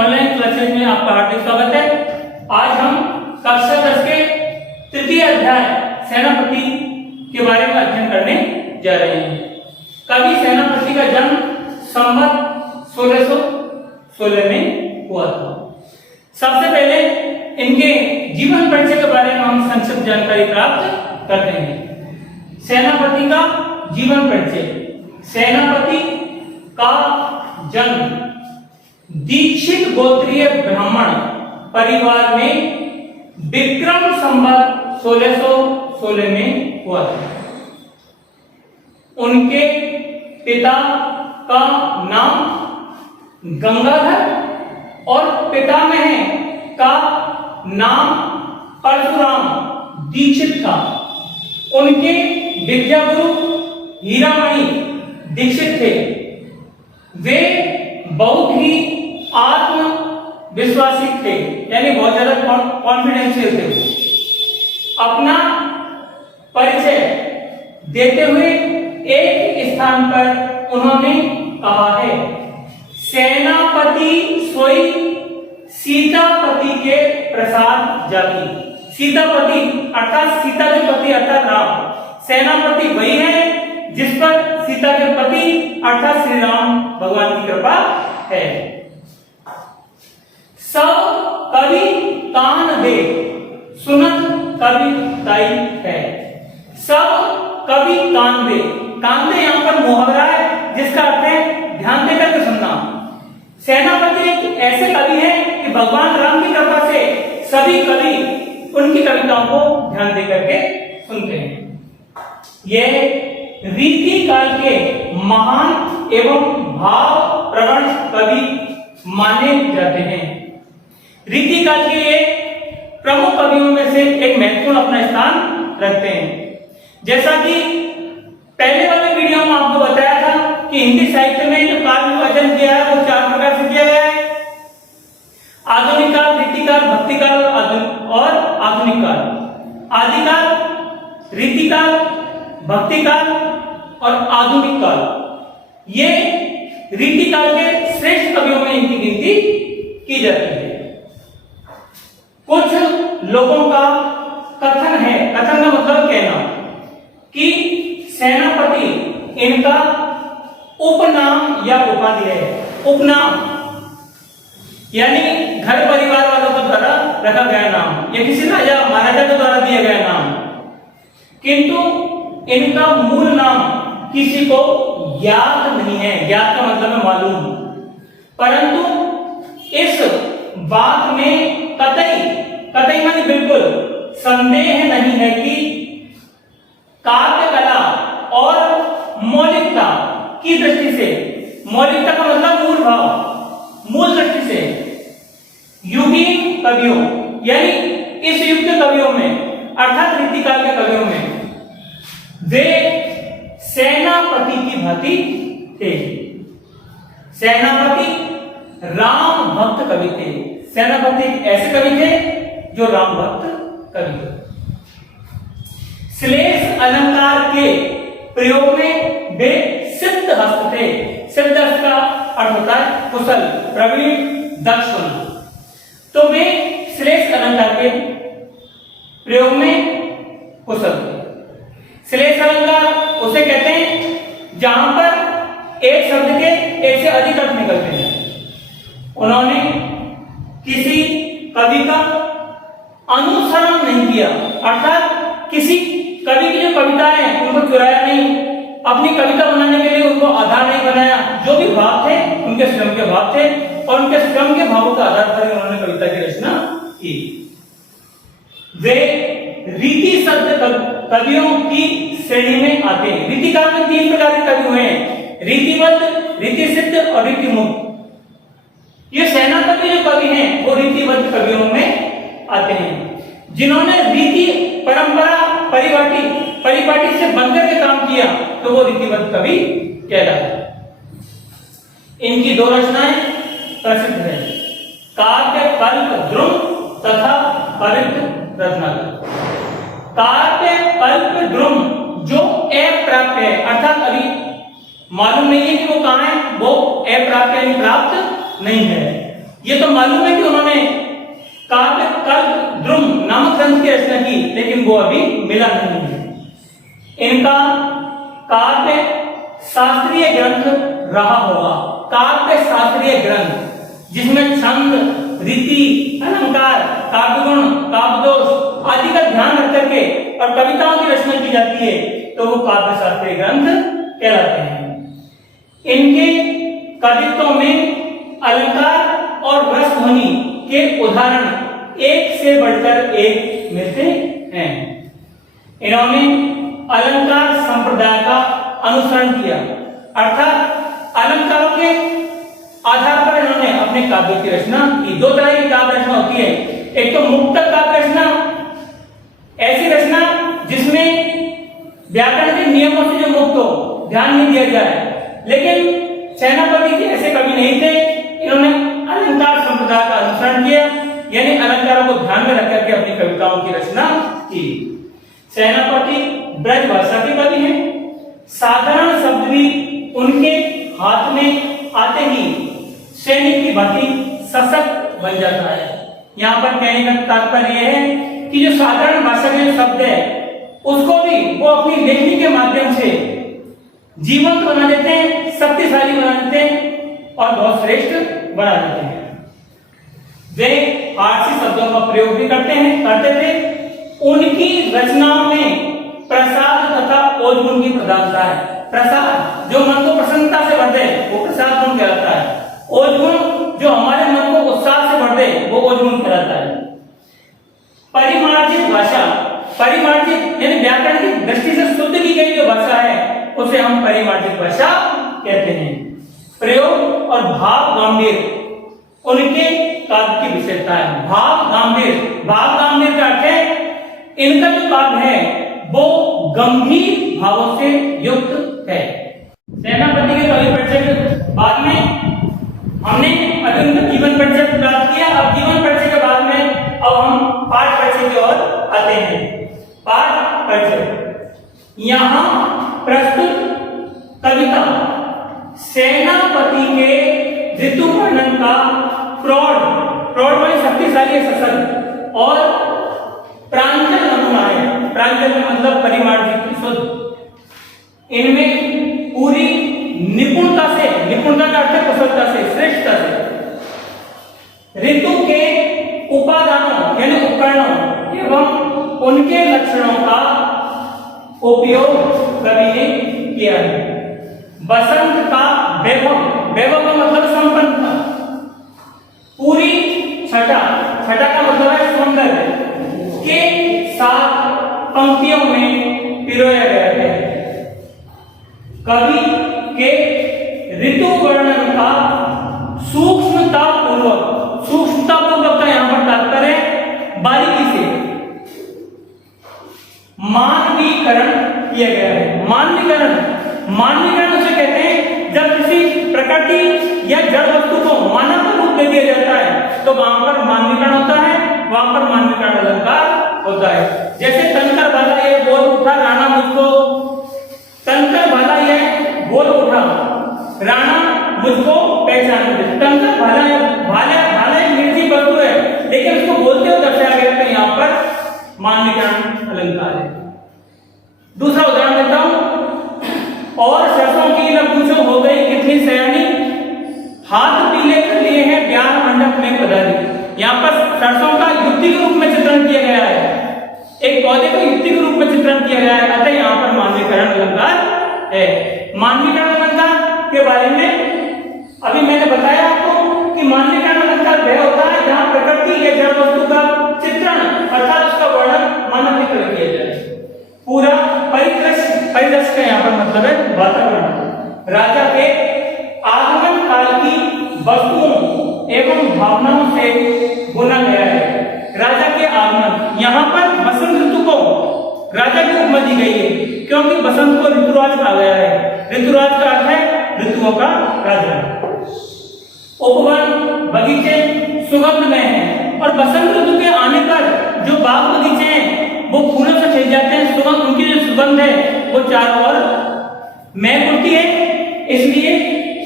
Online classes में आपका हार्दिक स्वागत है। आज हम कक्षा 10 के तृतीय अध्याय सेनापति के बारे में अध्ययन करने जा रहे हैं। कवि सेनापति का जन्म संवत 1616 में हुआ था। सबसे पहले इनके जीवन परिचय के बारे में हम संक्षिप्त जानकारी प्राप्त करते हैं। सेनापति का जीवन परिचय। सेनापति का जन्म दीक्षित गोत्रीय ब्राह्मण परिवार में विक्रम संवत 1616 में हुआ था। उनके पिता का नाम गंगाधर और पितामह का नाम परशुराम दीक्षित था। उनके विद्या गुरु हीरामणि दीक्षित थे। वे बहुत ही आत्मविश्वासी थे, यानी बहुत ज्यादा कॉन्फिडेंशियल थे। अपना परिचय देते हुए एक स्थान पर उन्होंने कहा है, सेनापति सोई सीतापति के प्रसाद जाति। सीतापति अर्थात सीता के पति अर्थात राम। सेनापति वही है जिस पर सीता के पति अर्थात श्री राम भगवान की कृपा है। सब कवि कान दे सुनत कवि ताई है। सब कवि कान दे। कान दे यहां पर मुहावरा है जिसका अर्थ है ध्यान देकर के सुनना। सेनापति एक ऐसे कवि हैं कि भगवान राम की कृपा से सभी कवि उनकी कविताओं को ध्यान देकर के सुनते हैं। ये रीति काल के महान एवं भाव प्रवण कवि माने जाते हैं। रीति काल के ये प्रमुख कवियों में से एक महत्वपूर्ण अपना स्थान रखते हैं। जैसा कि पहले वाले वीडियो में आपको बताया था कि हिंदी साहित्य में जो काल विभाजन किया है वो 4 प्रकार से किया गया है: आधुनिक काल, रीतिकाल, भक्तिकाल और आधुनिक काल। आदिकाल, रीतिकाल, भक्तिकाल और आधुनिक काल, ये रीतिकाल के श्रेष्ठ कवियों में इनकी गिनती की जाती है। कुछ लोगों का कथन है, कथन का मतलब कहना, कि सेनापति इनका उपनाम या उपाधि है। उपनाम यानी घर परिवार वालों के द्वारा रखा गया नाम या किसी राजा महाराजा के द्वारा दिया गया नाम, किंतु इनका मूल नाम किसी को ज्ञात नहीं है। ज्ञात का मतलब है मालूम। परंतु इस बात में कतई माने बिल्कुल संदेह नहीं है कि काव्य कला और मौलिकता की दृष्टि से, मौलिकता का मतलब मूल भाव, मूल दृष्टि से युगीन कवियों यानी इस युग के कवियों में अर्थात रीतिकाल के कवियों में वे सेनापति की भांति थे। सेनापति राम भक्त कवि थे। सेनापति ऐसे कवि थे जो राम भक्त कवि थे। श्लेष अलंकार के प्रयोग में वे सिद्ध हस्त थे। सिद्ध हस्त का अर्थ होता है कुशल, प्रवीण, दक्ष होना। तो वे श्लेष अलंकार के प्रयोग में कुशल थे। श्लेष अलंकार उसे कहते हैं जहां पर एक शब्द के एक से अधिक अर्थ निकलते हैं। उन्होंने किसी कवि का अनुसरण नहीं किया, अर्थात किसी कवि की जो कविताएं हैं उनको चुराया नहीं, अपनी कविता बनाने के लिए उनको आधार नहीं बनाया। जो भी भाव थे उनके स्वयं के भाव थे और उनके स्वयं के भावों का आधार पर उन्होंने कविता की रचना की। वे रीति शब्द कवियों की श्रेणी में आते हैं। रीतिकाल में 3 प्रकार के कवि हुए हैं: रीतिबद्ध, रीतिसिद्ध और रीतिमुक्त। ये सेनापति जो कवि हैं वो रीतिबद्ध कवियों में आते हैं, जिन्होंने रीति परंपरा परिपाटी से बनकर के काम किया तो वो रीतिबद्ध कवि कहलाते हैं। इनकी 2 रचनाएं प्रसिद्ध है: काव्य कल्प द्रुम तथा पवित्र रत्नाकर। काव्य कल्प द्रुम जो अप्राप्य है, अर्थात अभी मालूम नहीं है कि वो कहां है, वो अप्राप्य यानी प्राप्त नहीं है। ये तो मालूम है कि उन्होंने काव्य कल्पद्रुम नामक ग्रंथ की रचना की, लेकिन वो अभी मिला नहीं है। इनका काव्य शास्त्रीय ग्रंथ रहा होगा, काव्य शास्त्रीय ग्रंथ जिसमें छंद, रीति, अलंकार, काव्यगुण, काव्यदोष आदि का ध्यान रख करके और कविताओं की रचना की जाती है, तो वो काव्य शास्त्रीय ग्रंथ कहलाते हैं। इनके कवित्वों में अलंकार और रस ध्वनि के उदाहरण एक से बढ़कर एक मिलते हैं। इन्होंने अलंकार संप्रदाय का अनुसरण किया, अर्थात अलंकारों के आधार पर इन्होंने अपने काव्य की रचना की। दो तरह की काव्य रचना होती है, एक तो मुक्तक काव्य रचना, ऐसी रचना जिसमें व्याकरण के नियमों से जो मुक्त हो, ध्यान नहीं दिया जाए। लेकिन सेनापति जी ऐसे कवि नहीं थे, इन्होंने अलंकार संप्रदाय का अनुसरण किया, यानी अलंकारों को ध्यान में रख करके अपनी कविताओं की रचना की। सेनापति ब्रज भाषा के कवि हैं, साधारण शब्द भी उनके हाथ में आते ही सैनिक की भांति सशक्त बन जाता है। यहाँ पर कहने का तात्पर्य यह है कि जो साधारण भाषा के शब्द है उसको भी वो अपनी लेखनी के माध्यम से जीवंत बना देते हैं, शक्तिशाली बना देते हैं और बहुत श्रेष्ठ बना देते हैं। वे फारसी शब्दों का प्रयोग भी करते थे। उनकी रचनाओं में प्रसाद तथा ओज गुण की प्रधानता है। प्रसाद जो मन को प्रसन्नता से भर दे वो प्रसाद गुण कहलाता है, ओज गुण जो हमारे मन को उत्साह से भर दे वो ओज गुण कहलाता है। परिमार्जित भाषा, परिमार्जित यानी व्याकरण की दृष्टि से शुद्ध की गई जो भाषा है उसे हम परिमार्जित भाषा कहते हैं। प्रयोग और भाव गांभीर्य उनके काव्य की विशेषता है। भाव गांभीर्य, भाव गांभीर्य का अर्थ है इनका जो काव्य है वो गंभीर भावों से युक्त है। सेनापति के कवि परिचय के बाद में हमने अभी उनका जीवन परिचय प्राप्त किया। अब जीवन परिचय के बाद में अब हम पाठ परिचय की ओर आते हैं। पाठ परिचय, यहाँ प्रस्तुत कविता सेनापति के ऋतु वर्णन का प्रौढ़ में शक्तिशाली सशक्त और प्रांजल नमूना है। प्रांजल में मतलब परिमार्जित की शुद्ध। इनमें पूरी निपुणता से, निपुणता का अर्थ है कुशलता से, श्रेष्ठता से ऋतु के उपादानों यानी उपकरणों एवं उनके लक्षणों का उपयोग कवि ने किया है। बसंत का वैभव, वैभव का मतलब संपन्नता, पूरी छटा, छटा का मतलब है सौंदर्य के साथ पंक्तियों में पिरोया गया है। कवि के ऋतु वर्णन का सूक्ष्मता पूर्वक का यहां पर तात्पर्य बारीकी से मानवीकरण किया गया है। मानवीकरण उसे कहते हैं जब किसी प्रकृति या जड़ वस्तु को मानव का रूप दे दिया जाता है तो वहां पर मानवीकरण होता है, वहां पर मानवीकरण अलंकार होता है। जैसे तनकर भाला ये बोल उठा राणा मुझको, तनकर भाला ये बोल उठा राणा मुझको पहचान दे। तनकर भाला भाला एक निर्जीव वस्तु है लेकिन उसको बोलते हुए दर्शाया गया है, यहाँ पर मानवीकरण अलंकार है। दूसरा उदाहरण देता हूं, और सरसों की न पूछो हो गई कितनी सयानी, हाथ पीले कर लिए हैं प्यार मंडप में पधारी। यहाँ पर सरसों का युक्ति के रूप में चित्रण किया गया है, एक पौधे को युक्ति के रूप में चित्रण किया गया है, अतः यहाँ पर मानवीकरण अलंकार है। मानवीकरण अलंकार के बारे में अभी मैंने बताया आपको कि मानवीकरण अलंकार वह होता है जहाँ प्रकृति या जड़ वस्तु का चित्रण अर्थात उसका वर्णन मानव की तरह किया जाए। पूरा परिदृश्य का यहाँ पर मतलब है वातावरण। राजा के आगमन काल की वस्तुओं एवं भावनाओं से बुना गया है। राजा के आगमन, यहाँ पर बसंत ऋतु को राजा की उपमा दी गई है क्योंकि बसंत को ऋतुराज कहा गया है। ऋतुराज का अर्थ है ऋतुओं का राजा। उपवन बगीचे सुगंधमय हैं और बसंत ऋतु के आने पर जो बाग बगीचे हैं वो फूलों से खिल जाते हैं। सुगंध, उनकी जो सुगंध है वो चारों ओर महक उठती है। इसलिए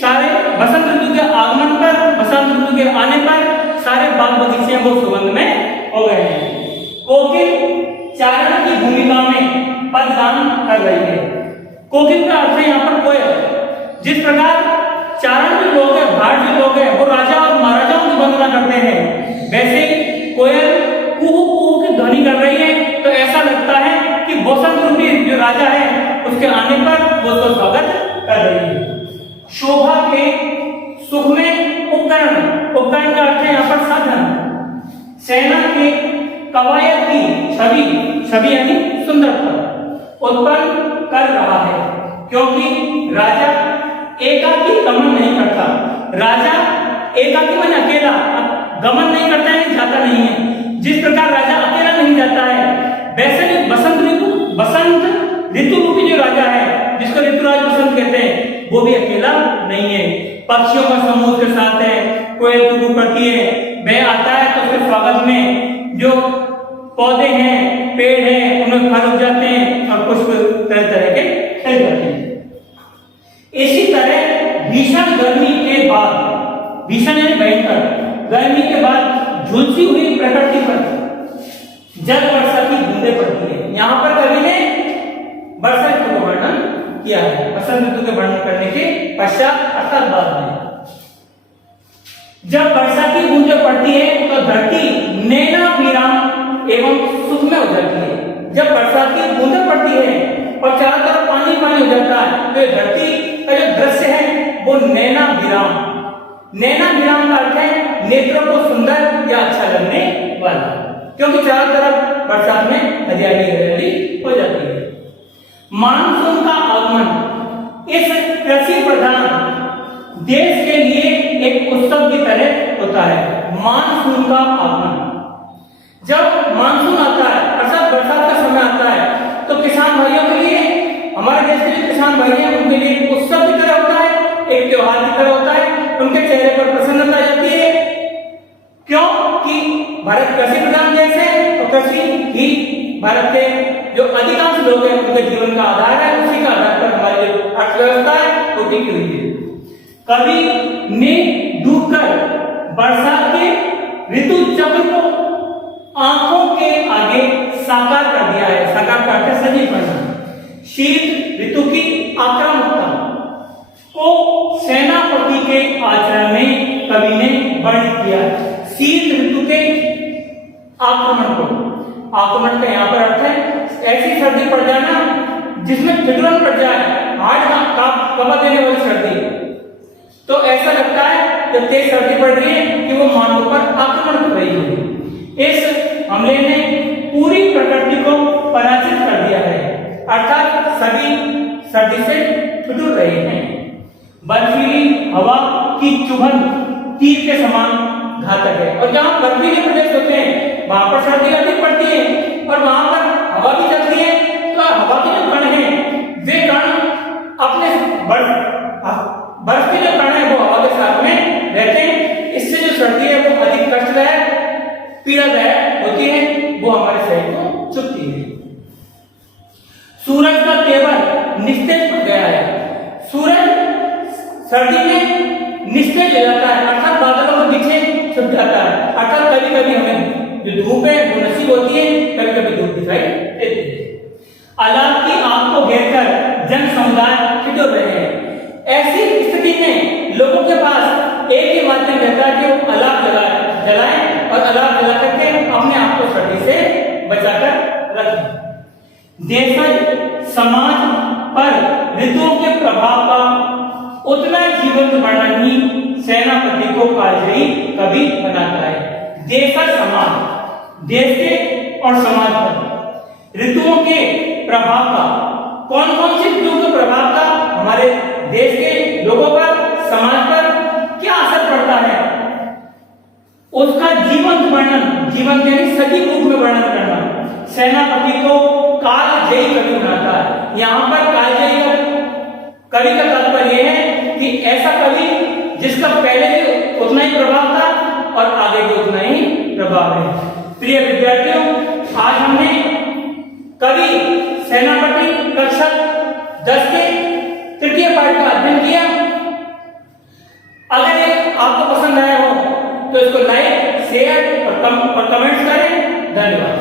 सारे बसंत ऋतु के आगमन पर बसंत ऋतु के आने पर सारे बाग बगीचे वो सुगंध में हो गए हैं। कोकिल चारण की भूमिका में पदगान कर रही है। कोकिल का अर्थ है यहाँ पर कोयल। जिस प्रकार चारण जो लोग हैं, भाट जो लोग हैं, वो राजा और महाराजाओं की वंदना करते हैं, वैसे कोयल कुहू कुहू की ध्वनि कर रही है। तो ऐसा लगता है कि बसंत ऋतु जो राजा है उसके आने पर वो उसका स्वागत कर रही है। शोभा के सुख में उपकरण, उपकरण का अर्थ है यहाँ पर साधन। सेना के कवायद की छवि, छवि यानी सुंदरता उत्पन्न कर रहा है, क्योंकि राजा एकाकी गमन नहीं करता। राजा एकाकी माने अकेला गमन नहीं करता है, जाता नहीं है। जिस प्रकार राजा अकेला नहीं जाता है, वैसे ही बसंत ऋतु रूपी जो राजा है, जिसको ऋतुराज बसंत कहते हैं, वो भी अकेला नहीं है। पक्षियों का समूह के साथ है, कोयल कुकू करती है, वह आता है तो उसके स्वागत में जो पौधे हैं, पेड़ हैं, उनमें फल उग जाते हैं और पुष्प तरह तरह के खिल जाते हैं। इसी तरह भीषण गर्मी के बाद, भीषण यानी भयंकर गर्मी के बाद झुलसी हुई प्रकृति पर जल वर्षा की बूंदें पड़ती है। यहाँ पर कवि ने वर्षा ऋतु का वर्णन किया है। बसंत ऋतु के वर्णन करने के पश्चात अर्थात बाद में जब वर्षा की बूंदें पड़ती है तो धरती नैना विराम एवं सुख में हो जाती है। जब वर्षा की बूंदें पड़ती है और चारों तरफ पानी पानी हो जाता है, तो धरती का जो दृश्य है वो नैना विराम, नैना विराम का अर्थ है नेत्रों को सुंदर या अच्छा लगने वाला, क्योंकि चारों तरफ बरसात में हरियाली हरियाली हो जाती है। मानसून का आगमन इस कृषि प्रधान देश के लिए एक उत्सव की तरह होता है। मानसून का आगमन, जब मानसून आता है अर्थात बरसात का समय आता है, तो किसान भाइयों के लिए, हमारे देश के जो किसान भाई हैं उनके लिए एक उत्सव की तरह होता है, एक त्योहार की तरह होता है। उनके चेहरे पर प्रसन्नता आ जाती है, क्योंकि भारत कृषि प्रधान देश है और कृषि ही भारत के जो अधिकांश लोग हैं उनके जीवन का आधार है। उसी का आधार पर हमारी जो अर्थव्यवस्था है वो टिकी हुई है। कवि ने डूबकर बरसात के ऋतु चक्र को आंखों के आगे साकार कर दिया है। साकार करके सजीव करना। शीत ऋतु की आक्रामकता को सेनापति के आचरण में कवि ने वर्णित किया। शीत ऋतु के आक्रमण को, आक्रमण का यहाँ पर अर्थ है ऐसी सर्दी पड़ जाना जिसमें ठिठुरन पड़ जाए, हार्ड कपा देने वाली सर्दी। तो ऐसा लगता है जब तेज सर्दी पड़ रही है कि वो मानव पर आक्रमण कर रही है। इस हमले ने पूरी प्रकृति को पराजित कर दिया है, अर्थात सभी सर्दी से ठिठुर रहे हैं। बर्फीली हवा की चुभन तीर के समान घातक है, और जहां बर्फीले प्रदेश होते हैं वहां पर सर्दी अधिक पड़ती है और वहां पर हवा भी चलती है। तो हवा के जो कण हैं वे कण अपने बर्फ के जो कण है वो हवा के साथ में रहते हैं। इससे जो सर्दी है वो अधिक कष्टदायक, पीड़ादायक होती है, वो हमारे शरीर को चुभती है। सूरज का तेवर निस्तेज पड़ गया है। सूरज सर्दी में निस्तेज हो जाता है, अर्थात बादलों के पीछे छुप जाता है। अर्थात कभी कभी हमें जो धूप है वो नसीब होती है, कभी कभी धूप दिखाई देती है। अलाप की आग को घेरकर जन समुदाय ठिठुर रहे हैं। ऐसी स्थिति में लोगों के पास एक ही माध्यम रहता है कि वो अलाप जलाएं और अलाप जला करके अपने आप को सर्दी से बचाकर रखें। देश समाज पर ऋतुओं के प्रभाव का उतना जीवंत वर्णन ही सेनापति को कालजयी कवि बनाता है। देश का समाज, देश के और समाज पर ऋतुओं के प्रभाव का, कौन कौन सी ऋतुओं के प्रभाव का हमारे देश के लोगों पर, समाज पर क्या असर पड़ता है, उसका जीवंत वर्णन, जीवंत यानी सजीव रूप में वर्णन करना सेनापति को कालजयी कवि बनाता है। यहाँ पर कालजयी कवि का तात्पर्य है कि ऐसा कवि जिसका पहले भी उतना ही प्रभाव था और आगे भी उतना ही प्रभाव है। प्रिय विद्यार्थियों, आज हमने कवि सेनापति कक्षा 10 के तृतीय पाठ का अध्ययन किया। अगर ये आपको पसंद आया हो इसको लाइक शेयर और कमेंट्स करें। धन्यवाद।